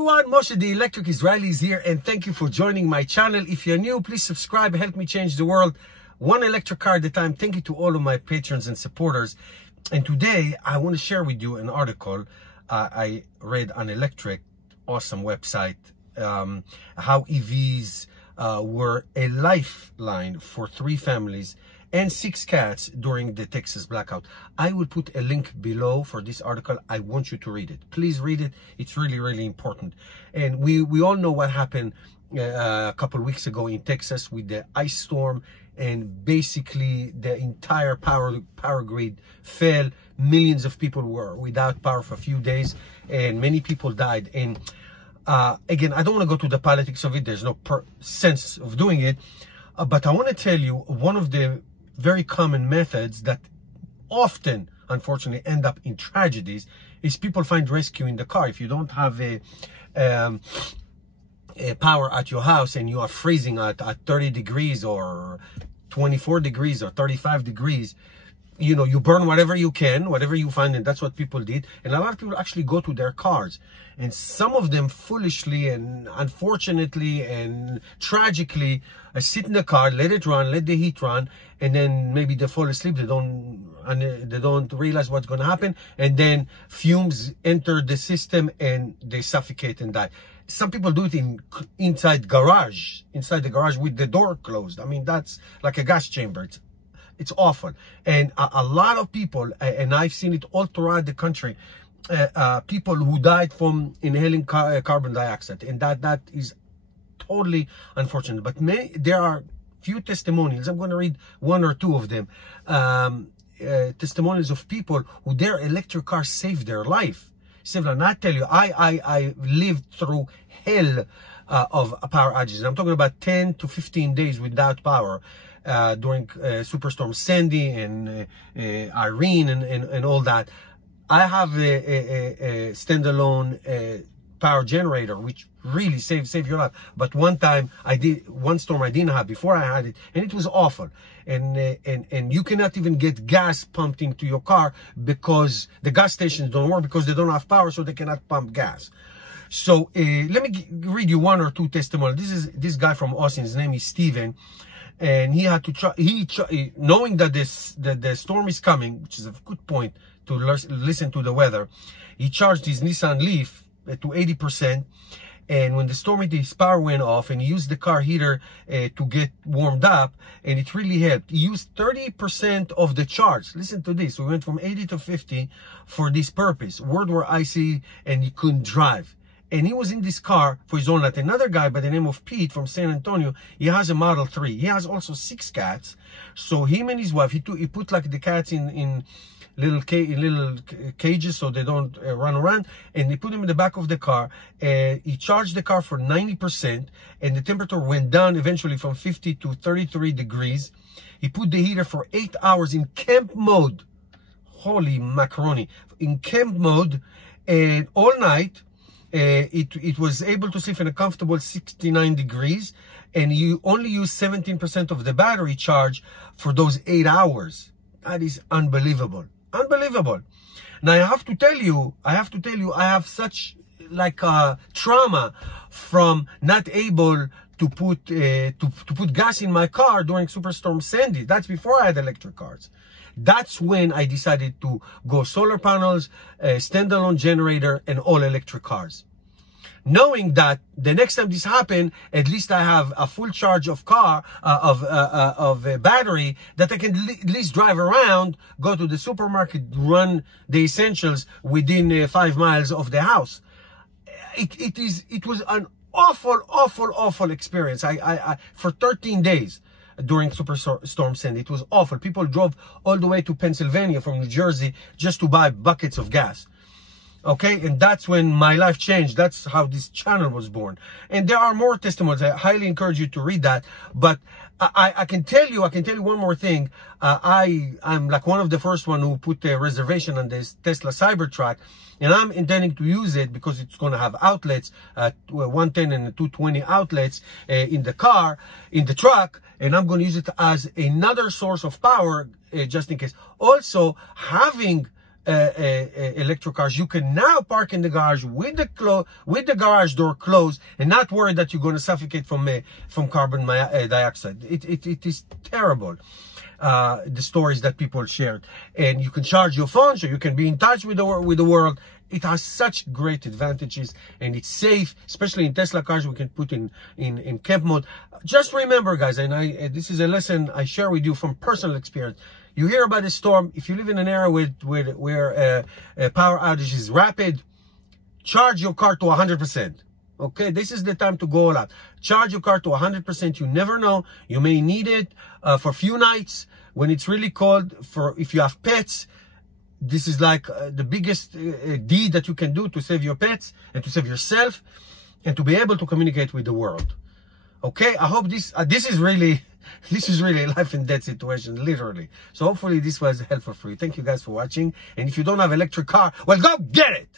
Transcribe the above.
everyone, Moshe the Electric Israeli is here, and thank you for joining my channel. If you're new, please subscribe, help me change the world one electric car at a time. Thank you to all of my patrons and supporters. And today I want to share with you an article I read on Electric, awesome website, how EVs were a lifeline for 3 families and 6 cats during the Texas blackout. I will put a link below for this article. I want you to read it. Please read it. It's really, really important. And we all know what happened a couple of weeks ago in Texas with the ice storm, and basically the entire power grid fell. Millions of people were without power for a few days, and many people died. And again, I don't want to go to the politics of it. There's no sense of doing it. But I want to tell you one of the very common methods that often, unfortunately, end up in tragedies is people find rescue in the car. If you don't have a power at your house and you are freezing at 30 degrees or 24 degrees or 35 degrees, you know, you burn whatever you can, whatever you find, and that's what people did. And a lot of people actually go to their cars, and some of them foolishly and unfortunately and tragically sit in the car, let it run, let the heat run, and then maybe they fall asleep. They don't realize what's going to happen, and then fumes enter the system and they suffocate and die. Some people do it inside the garage with the door closed. I mean, that's like a gas chamber. It's awful. And a lot of people, and I've seen it all throughout the country, people who died from inhaling carbon dioxide, and that is totally unfortunate. But there are few testimonials. I'm going to read 1 or 2 of them. Testimonials of people who their electric car saved their life. And I tell you, I lived through hell of power outages. I'm talking about 10 to 15 days without power during Superstorm Sandy and Irene and all that. I have a standalone power generator, which really saved your life. But one storm I didn't have before I had it, and it was awful. And you cannot even get gas pumped into your car because the gas stations don't work because they don't have power, so they cannot pump gas. So let me read you 1 or 2 testimonies. This is this guy from Austin. His name is Steven. And he had to try, knowing that the storm is coming, which is a good point to listen to the weather. He charged his Nissan Leaf to 80%. And when the storm hit, his power went off, and he used the car heater to get warmed up, and it really helped. He used 30% of the charge. Listen to this. We went from 80 to 50 for this purpose. World were icy, and he couldn't drive. And he was in this car for his own life. Another guy by the name of Pete from San Antonio, he has a Model 3. He has also 6 cats. So him and his wife, he put like the cats in little cages so they don't run around. And they put them in the back of the car. He charged the car for 90%. And the temperature went down eventually from 50 to 33 degrees. He put the heater for 8 hours in camp mode. Holy macaroni. In camp mode. And all night, it was able to sleep in a comfortable 69 degrees, and you only use 17% of the battery charge for those 8 hours. That is unbelievable. Unbelievable. Now I have to tell you, I have such like trauma from not able to put gas in my car during Superstorm Sandy. That's before I had electric cars. That's when I decided to go solar panels, standalone generator, and all electric cars. Knowing that the next time this happened, at least I have a full charge of battery that I can at least drive around, go to the supermarket, run the essentials within 5 miles of the house. It was an awful experience. I for 13 days. During Superstorm Sandy, it was awful. People drove all the way to Pennsylvania from New Jersey just to buy buckets of gas. Okay, and that's when my life changed. That's how this channel was born. And there are more testimonies. I highly encourage you to read that. But I can tell you one more thing. I'm like one of the first one who put a reservation on this Tesla Cybertruck, and I'm intending to use it because it's going to have outlets, 110 and 220 outlets in the car, in the truck, and I'm going to use it as another source of power just in case. Also, having electric cars, you can now park in the garage with the garage door closed and not worry that you're going to suffocate from carbon dioxide. It is terrible. The stories that people shared, and you can charge your phone, so you can be in touch with the world. It has such great advantages, and it's safe, especially in Tesla cars. We can put in camp mode. Just remember, guys, and this is a lesson I share with you from personal experience. You hear about a storm. If you live in an area where power outage is rapid, charge your car to 100%. Okay, this is the time to go all out. Charge your car to 100%. You never know. You may need it for a few nights when it's really cold. If you have pets, this is like the biggest deed that you can do to save your pets and to save yourself and to be able to communicate with the world. Okay, I hope this is really a life and death situation, literally. So hopefully this was helpful for you. Thank you guys for watching. And if you don't have an electric car, well, go get it.